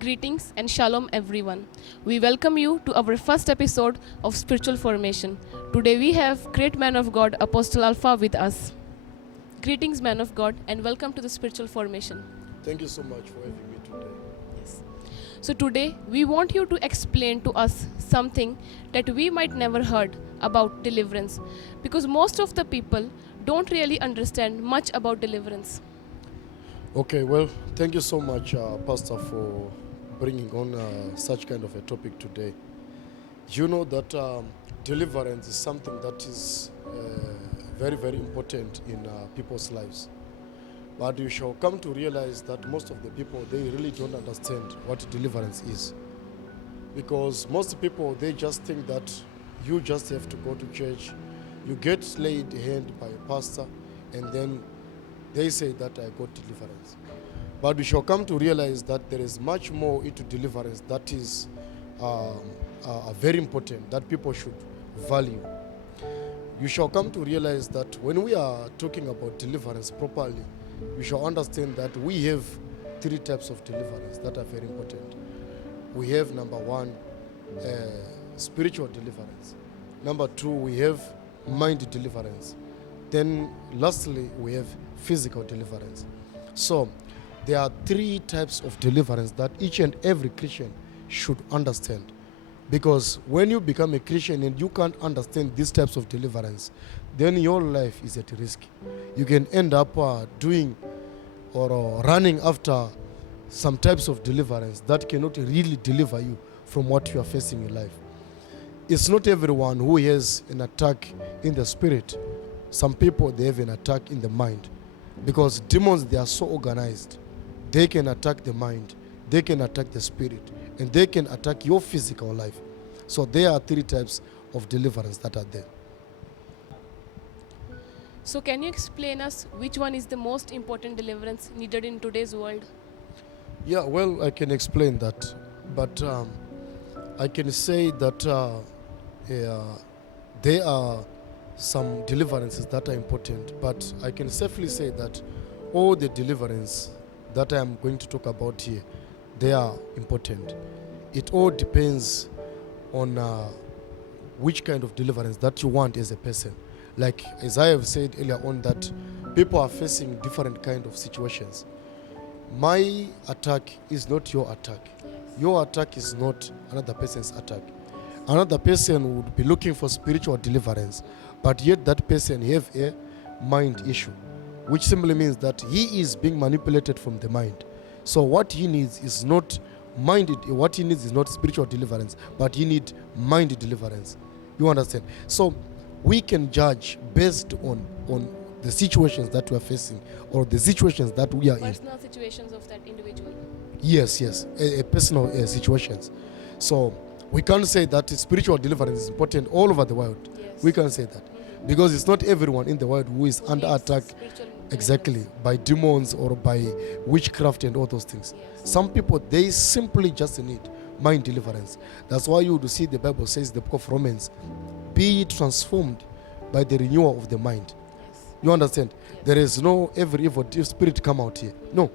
Greetings and shalom everyone. We welcome you to our first episode of Spiritual Formation. Today we have great man of God, Apostle Alpha with us. Greetings man of God and welcome to the Spiritual Formation. Thank you so much for having me today. Yes. So today we want you to explain to us something that we might never heard about deliverance, because most of the people don't really understand much about deliverance. Okay, well, thank you so much, Pastor, for bringing on such kind of a topic today. You know that deliverance is something that is very, very important in people's lives. But you shall come to realize that most of the people, they really don't understand what deliverance is. Because most people, they just think that you just have to go to church, you get laid hand by a pastor, and then they say that I got deliverance. But we shall come to realize that there is much more into deliverance that is very important, that people should value. You shall come to realize that when we are talking about deliverance properly, you shall understand that we have three types of deliverance that are very important. We have number one, spiritual deliverance. Number two, we have mind deliverance. Then lastly, we have physical deliverance. So there are three types of deliverance that each and every Christian should understand. Because when you become a Christian and you can't understand these types of deliverance, then your life is at risk. You can end up doing or running after some types of deliverance that cannot really deliver you from what you are facing in life. It's not everyone who has an attack in the spirit. Some people, they have an attack in the mind. Because demons, they are so organized. They can attack the mind, they can attack the spirit, and they can attack your physical life. So there are three types of deliverance that are there. So can you explain us which one is the most important deliverance needed in today's world? Yeah, well, I can explain that. But I can say that there are some deliverances that are important, but I can safely say that all the deliverance that I am going to talk about here, they are important. It all depends on which kind of deliverance that you want as a person. Like as I have said earlier on, that people are facing different kind of situations. My attack is not your attack. Your attack is not another person's attack. Another person would be looking for spiritual deliverance, but yet that person have a mind issue, which simply means that he is being manipulated from the mind. So what he needs is not what he needs is not spiritual deliverance, but he needs mind deliverance. You understand? So we can judge based on the situations that we are facing or the situations that we are in. Personal situations of that individual. Yes, a personal situations. So we can't say that spiritual deliverance is important all over the world. Yes. We can't say that. Because it's not everyone in the world who is under attack exactly by demons or by witchcraft and all those things. Yes. Some people, they simply just need mind deliverance. That's why you would see the Bible says, the book of Romans, be transformed by the renewal of the mind. Yes. You understand? Yes. There is no every evil spirit come out here. No.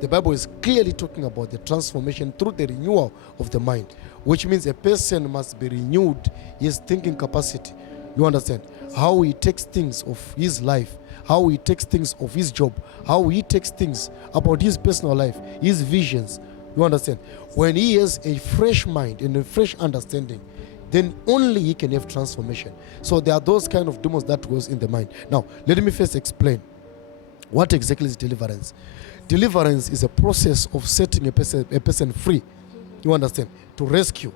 The Bible is clearly talking about the transformation through the renewal of the mind, which means a person must be renewed his thinking capacity. You understand? How he takes things of his life, how he takes things of his job, how he takes things about his personal life, his visions. You understand? When he has a fresh mind and a fresh understanding, then only he can have transformation. So there are those kind of demons that goes in the mind. Now, let me first explain what exactly is deliverance. Deliverance is a process of setting a person free. You understand? To rescue.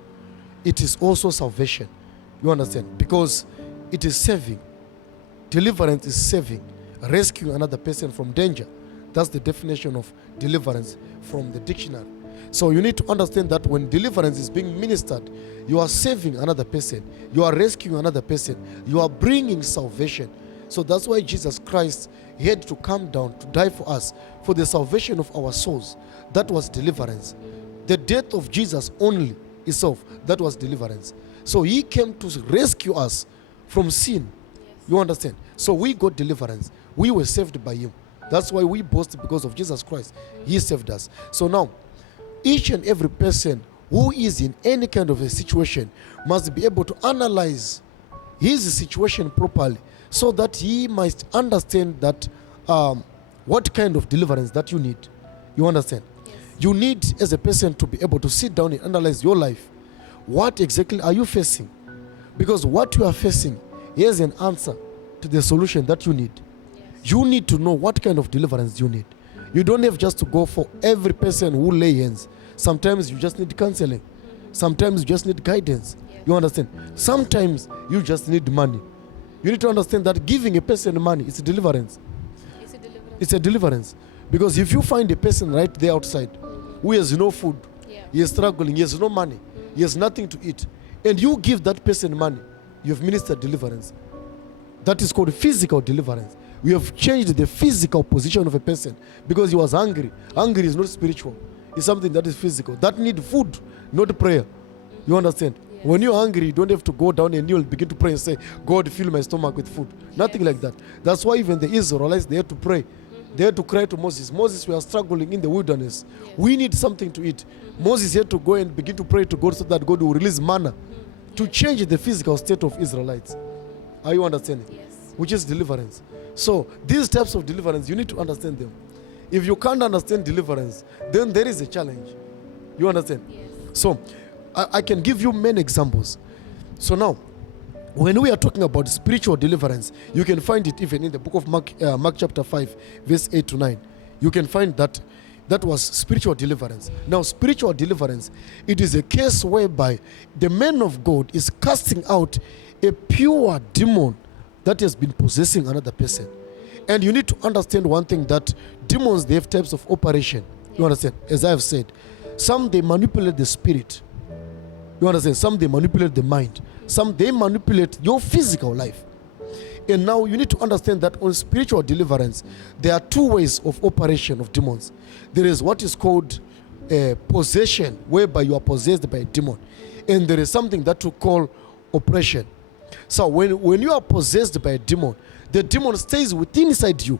It is also salvation. You understand? Because it is saving. Deliverance is saving, rescuing another person from danger. That's the definition of deliverance from the dictionary. So you need to understand that when deliverance is being ministered, you are saving another person, you are rescuing another person, you are bringing salvation. So that's why Jesus Christ had to come down to die for us, for the salvation of our souls. That was deliverance. The death of Jesus only itself, that was deliverance. So he came to rescue us from sin. Yes. You understand? So we got deliverance. We were saved by him. That's why we boast, because of Jesus Christ. He saved us. So now, each and every person who is in any kind of a situation must be able to analyze his situation properly so that he must understand that what kind of deliverance that you need. You understand? Yes. You need, as a person, to be able to sit down and analyze your life. What exactly are you facing? Because what you are facing, here's an answer to the solution that you need. Yes. You need to know what kind of deliverance you need. You don't have just to go for every person who lay hands. Sometimes you just need counseling. Sometimes you just need guidance. Yes. You understand? Sometimes you just need money. You need to understand that giving a person money is a deliverance. It's a deliverance. It's a deliverance. Because if you find a person right there outside who has no food, Yeah. he is struggling, he has no money, he has nothing to eat, and you give that person money, you have ministered deliverance. That is called physical deliverance. We have changed the physical position of a person because he was hungry. Hungry is not spiritual. It's something that is physical. That need food, not prayer. You understand? Yes. When you're hungry, you don't have to go down and you'll begin to pray and say, God, fill my stomach with food. Nothing Yes. like that. That's why even the Israelites, they had to pray. They had to cry to Moses. Moses, we are struggling in the wilderness. Yes. We need something to eat. Moses had to go and begin to pray to God so that God will release manna to change the physical state of Israelites. Are you understanding? Yes. Which is deliverance. So these types of deliverance, you need to understand them. If you can't understand deliverance, then there is a challenge. You understand? Yes. So I can give you many examples. So now, when we are talking about spiritual deliverance, you can find it even in the book of Mark chapter 5, verse 8 to 9. You can find that was spiritual deliverance. Now, spiritual deliverance, it is a case whereby the man of God is casting out a pure demon that has been possessing another person. And you need to understand one thing, that demons, they have types of operation. You understand? As I have said, some they manipulate the spirit. You understand? Some they manipulate the mind. Some they manipulate your physical life. And now you need to understand that on spiritual deliverance, there are two ways of operation of demons. There is what is called possession, whereby you are possessed by a demon. And there is something that we call oppression. So when you are possessed by a demon, the demon stays within inside you.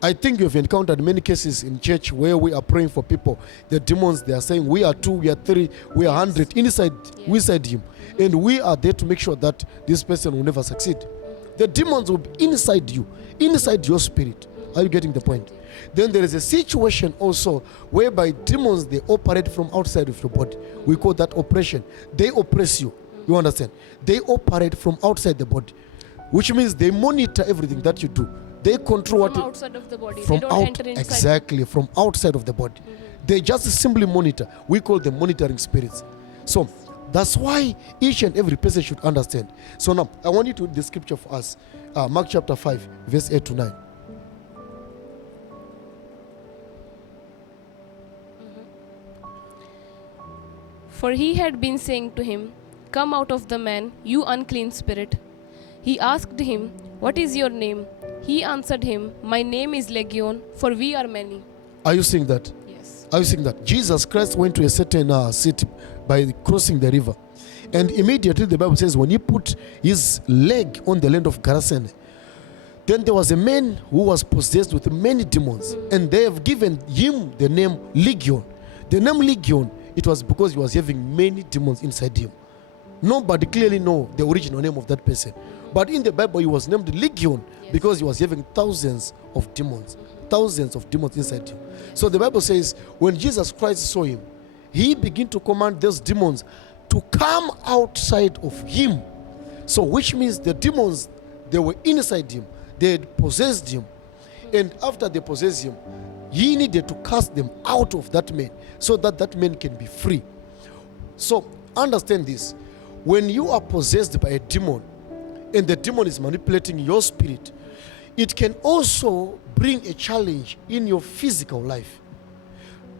I think you've encountered many cases in church where we are praying for people. The demons, they are saying, we are 2, we are 3, we are 100 inside him. And we are there to make sure that this person will never succeed. The demons will be inside you, inside your spirit. Are you getting the point? Then there is a situation also whereby demons, they operate from outside of your body. We call that oppression. They oppress you. You understand? They operate from outside the body, which means they monitor everything that you do. They control From outside of the body. from They don't out enter inside. exactly from outside of the body. They just simply monitor. We call them monitoring spirits. So that's why each and every person should understand. So now I want you to read the scripture for us, Mark chapter 5, verse 8 to 9. For he had been saying to him, "Come out of the man, you unclean spirit." He asked him, "What is your name?" He answered him, "My name is Legion, for we are many." Are you seeing that? Yes. Are you seeing that? Jesus Christ went to a certain city by crossing the river. And immediately the Bible says when he put his leg on the land of Gerasene, then there was a man who was possessed with many demons. And they have given him the name Legion. The name Legion, it was because he was having many demons inside him. Nobody clearly know the original name of that person. But in the Bible, he was named Legion because he was having thousands of demons. Thousands of demons inside him. So the Bible says when Jesus Christ saw him, he began to command those demons to come outside of him. So which means the demons, they were inside him. They had possessed him. And after they possessed him, he needed to cast them out of that man so that that man can be free. So understand this. When you are possessed by a demon and the demon is manipulating your spirit, it can also bring a challenge in your physical life.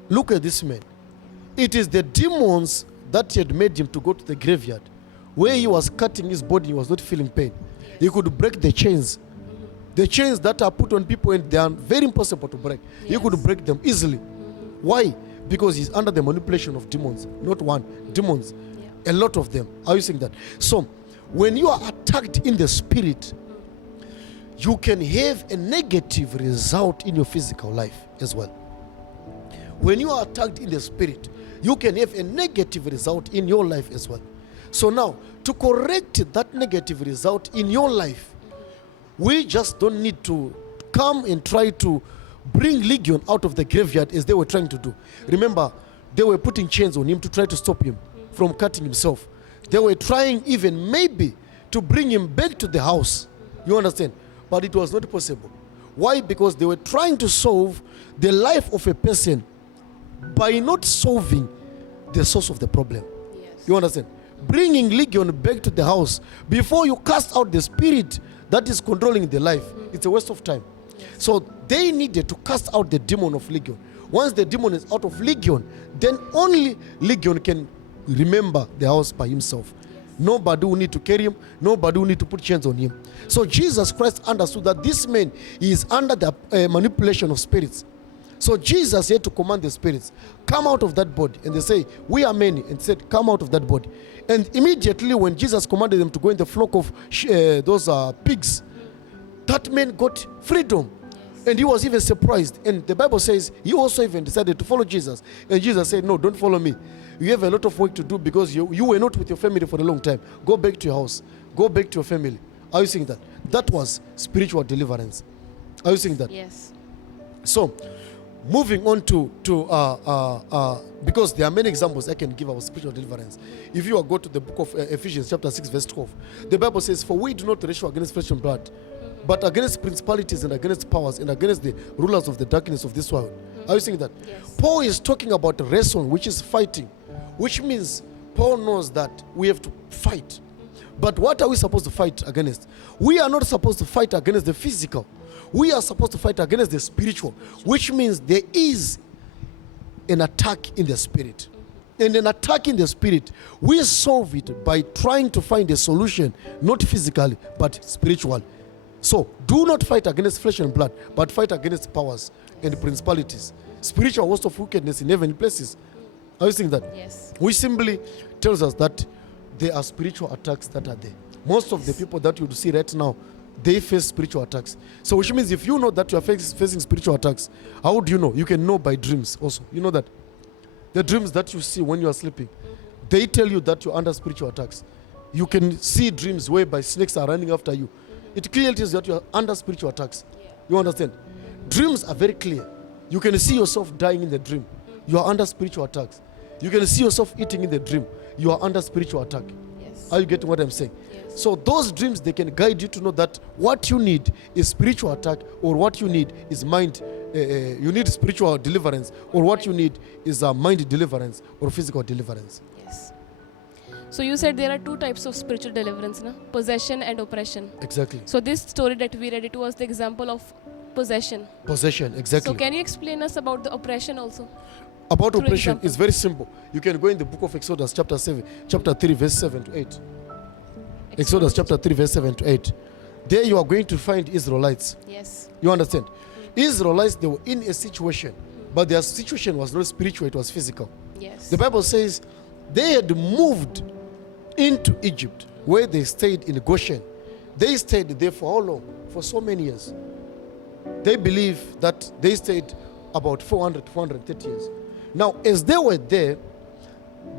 Look at this man. It is the demons that had made him to go to the graveyard where he was cutting his body, he was not feeling pain. He could break the chains. The chains that are put on people and they are very impossible to break. He could break them easily. Why? Because he's under the manipulation of demons. Not one, demons. A lot of them. Are you seeing that? So when you are attacked in the spirit, you can have a negative result in your physical life as well. when you are attacked in the spirit, you can have a negative result in your life as well. So now, to correct that negative result in your life, we just don't need to come and try to bring Legion out of the graveyard as they were trying to do. Remember, they were putting chains on him to try to stop him from cutting himself. They were trying even maybe to bring him back to the house. You understand? But it was not possible. Why? Because they were trying to solve the life of a person by not solving the source of the problem. Yes. You understand? Bringing Legion back to the house before you cast out the spirit that is controlling the life, it's a waste of time. Yes. So they needed to cast out the demon of Legion. Once the demon is out of Legion, then only Legion can remember the house by himself. Nobody will need to carry him. Nobody will need to put chains on him. So Jesus Christ understood that this man is under the manipulation of spirits. So Jesus had to command the spirits, come out of that body. And they say, we are many. And said, come out of that body. And immediately when Jesus commanded them to go in the flock of those pigs, that man got freedom. And he was even surprised. And the Bible says he also even decided to follow Jesus. And Jesus said, no, don't follow me. You have a lot of work to do because you were not with your family for a long time. Go back to your house. Go back to your family. Are you seeing that? That was spiritual deliverance. Are you seeing that? Yes. So, moving on to because there are many examples I can give of spiritual deliverance. If you go to the book of Ephesians chapter 6 verse 12, the Bible says, for we do not wrestle against flesh and blood, but against principalities and against powers and against the rulers of the darkness of this world. Are you seeing that? Yes. Paul is talking about wrestling, which is fighting, which means Paul knows that we have to fight. But what are we supposed to fight against? We are not supposed to fight against the physical. We are supposed to fight against the spiritual, which means there is an attack in the spirit. And an attack in the spirit, we solve it by trying to find a solution, not physically, but spiritually. So, do not fight against flesh and blood, but fight against powers and principalities, spiritual host of wickedness in heavenly places. Are you seeing that? Yes. We simply tells us that there are spiritual attacks that are there. Most of the people that you see right now, they face spiritual attacks. So which means if you know that you are facing spiritual attacks, how would you know? You can know by dreams also. You know that? The dreams that you see when you are sleeping, they tell you that you're under spiritual attacks. You can see dreams whereby snakes are running after you. It clearly tells that you are under spiritual attacks. You understand? Dreams are very clear. You can see yourself dying in the dream. You are under spiritual attacks. You can see yourself eating in the dream. You are under spiritual attack. Yes. Are you getting what I'm saying? Yes. So those dreams, they can guide you to know that what you need is spiritual attack, or what you need is mind. You need spiritual deliverance, or what you need is mind deliverance or physical deliverance. Yes. So you said there are two types of spiritual deliverance, na? Possession and oppression. Exactly. So this story that we read, it was the example of possession. Possession, exactly. So can you explain us about the oppression also? About Through oppression, example. it's very simple. You can go in the book of Exodus chapter 3 verse 7 to 8. Exodus chapter 3 verse 7 to 8. There you are going to find Israelites. Yes. You understand? Israelites, they were in a situation, but their situation was not spiritual, it was physical. Yes. The Bible says they had moved into Egypt, where they stayed in Goshen. They stayed there for how long? For so many years. They believe that they stayed about 400 to 430 years. Now, as they were there,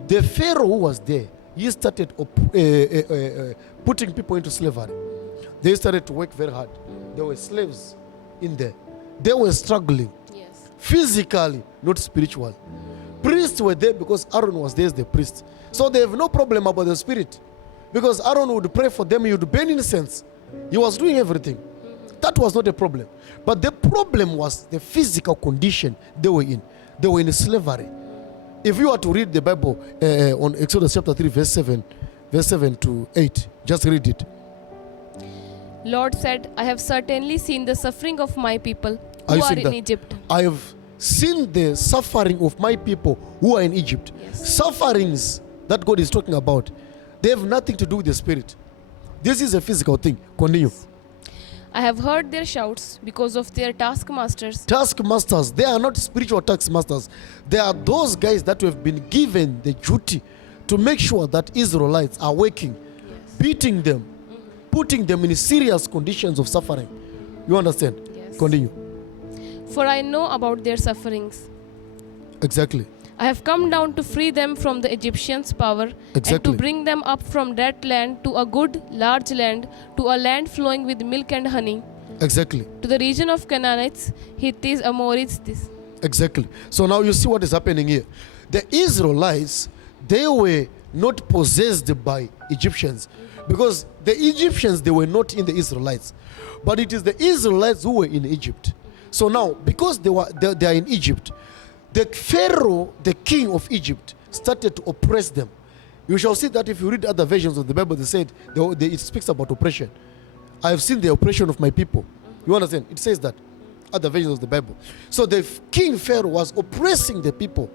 the Pharaoh who was there, he started putting people into slavery. They started to work very hard. There were slaves in there. They were struggling Yes. physically, not spiritually. Priests were there because Aaron was there as the priest. So they have no problem about the spirit. Because Aaron would pray for them, he would burn incense. He was doing everything. That was not a problem. But the problem was the physical condition they were in. They were in slavery. If you are to read the Bible on Exodus chapter 3, verse 7 to 8, just read it. Lord said, I have certainly seen the suffering of my people Are who you are seeing in that? Egypt. I have seen the suffering of my people who are in Egypt. Yes. Sufferings that God is talking about, they have nothing to do with the spirit. This is a physical thing. Continue. I have heard their shouts because of their taskmasters. Taskmasters, they are not spiritual taskmasters. They are those guys that have been given the duty to make sure that Israelites are working, Yes. beating them, putting them in serious conditions of suffering. You understand? Yes. Continue. For I know about their sufferings. Exactly. I have come down to free them from the Egyptians' power and Exactly. to bring them up from that land to a good, large land, to a land flowing with milk and honey, Exactly. to the region of Canaanites, Hittites, Amorites. Exactly. So now you see what is happening here. The Israelites, they were not possessed by Egyptians, because the Egyptians, they were not in the Israelites, but it is the Israelites who were in Egypt. So now, because they are in Egypt, the Pharaoh, the king of Egypt, started to oppress them. You shall see that if you read other versions of the Bible, they said it speaks about oppression. I have seen the oppression of my people. You understand? It says that. Other versions of the Bible. So the king Pharaoh was oppressing the people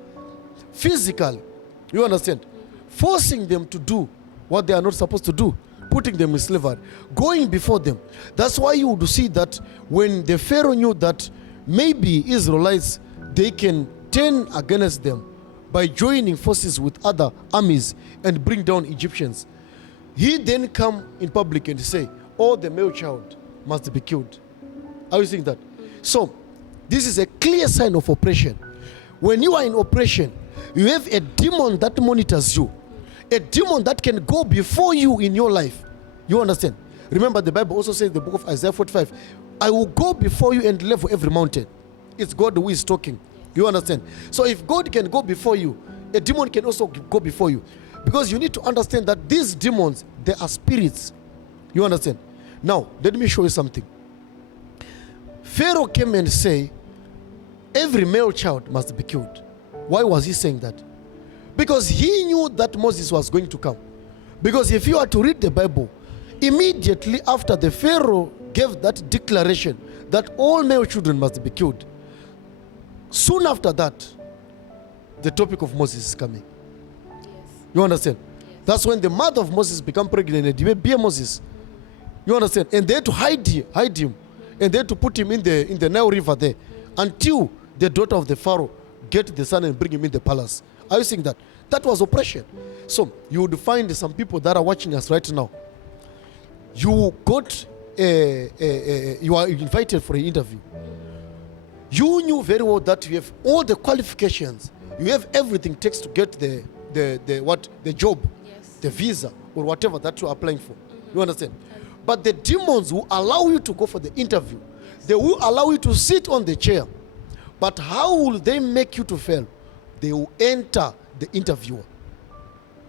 physically. You understand? Forcing them to do what they are not supposed to do, putting them in slavery, going before them. That's why you would see that when the Pharaoh knew that maybe Israelites, they can turn against them by joining forces with other armies and bring down Egyptians, he then come in public and say, all the male child must be killed. Are you seeing that? So this is a clear sign of oppression. When you are in oppression, you have a demon that monitors you, a demon that can go before you in your life. You understand? Remember, the Bible also says in the book of Isaiah 45, I will go before you and level every mountain. It's God who is talking. You understand? So if God can go before you, a demon can also go before you. Because you need to understand that these demons, they are spirits. You understand? Now, let me show you something. Pharaoh came and say, every male child must be killed. Why was he saying that? Because he knew that Moses was going to come. Because if you are to read the Bible, immediately after the Pharaoh gave that declaration that all male children must be killed, soon after that, the topic of Moses is coming. Yes. You understand? Yes. That's when the mother of Moses became pregnant and he bear Moses. You understand? And they had to hide him. And they had to put him in the Nile River there until the daughter of the Pharaoh get the son and bring him in the palace. Are you seeing that? That was oppression. So you would find some people that are watching us right now. You are invited for an interview. You knew very well that you have all the qualifications. You have everything it takes to get the job, Yes. the visa, or whatever that you are applying for. You understand? But the demons will allow you to go for the interview. They will allow you to sit on the chair. But how will they make you to fail? They will enter the interviewer.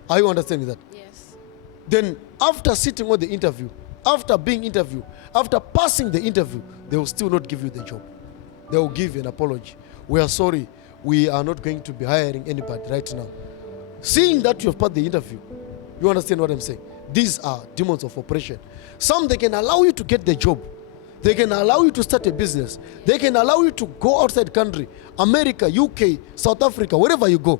Are you understanding that? Yes. Then after sitting on the interview, after being interviewed, after passing the interview, they will still not give you the job. They will give you an apology. We are sorry, we are not going to be hiring anybody right now. Seeing that you have passed the interview, you understand what I'm saying? These are demons of oppression. Some, they can allow you to get the job. They can allow you to start a business. They can allow you to go outside country, America, UK, South Africa, wherever you go.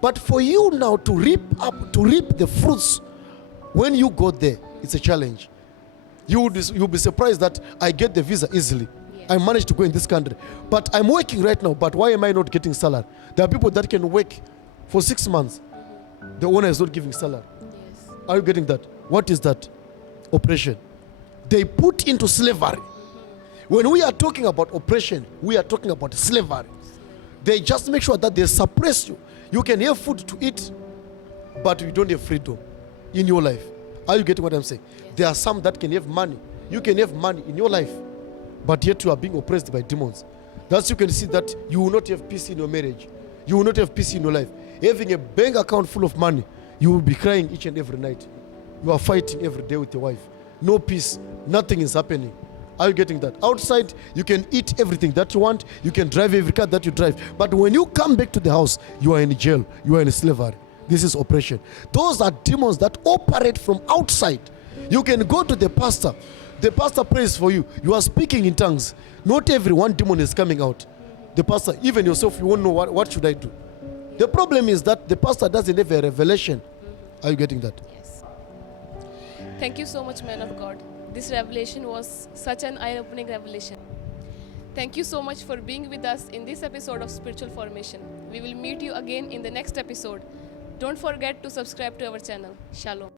But for you now to reap the fruits when you go there, it's a challenge. You'll be surprised that I get the visa easily. Yes. I managed to go in this country. But I'm working right now, but why am I not getting salary? There are people that can work for 6 months. The owner is not giving salary. Yes. Are you getting that? What is that? Oppression. They put into slavery. When we are talking about oppression, we are talking about slavery. They just make sure that they suppress you. You can have food to eat, but you don't have freedom in your life. Are you getting what I'm saying? Yes. There are some that can have money. You can have money in your life, but yet you are being oppressed by demons. Thus you can see that you will not have peace in your marriage. You will not have peace in your life. Having a bank account full of money, you will be crying each and every night. You are fighting every day with your wife. No peace. Nothing is happening. Are you getting that? Outside, you can eat everything that you want. You can drive every car that you drive. But when you come back to the house, you are in jail. You are in slavery. This is oppression. Those are demons that operate from outside. You can go to the pastor. The pastor prays for you. You are speaking in tongues. Not every one demon is coming out. The pastor, even yourself, you won't know what should I do. The problem is that the pastor doesn't have a revelation. Are you getting that? Yes. Thank you so much, man of God. This revelation was such an eye-opening revelation. Thank you so much for being with us in this episode of Spiritual Formation. We will meet you again in the next episode. Don't forget to subscribe to our channel. Shalom.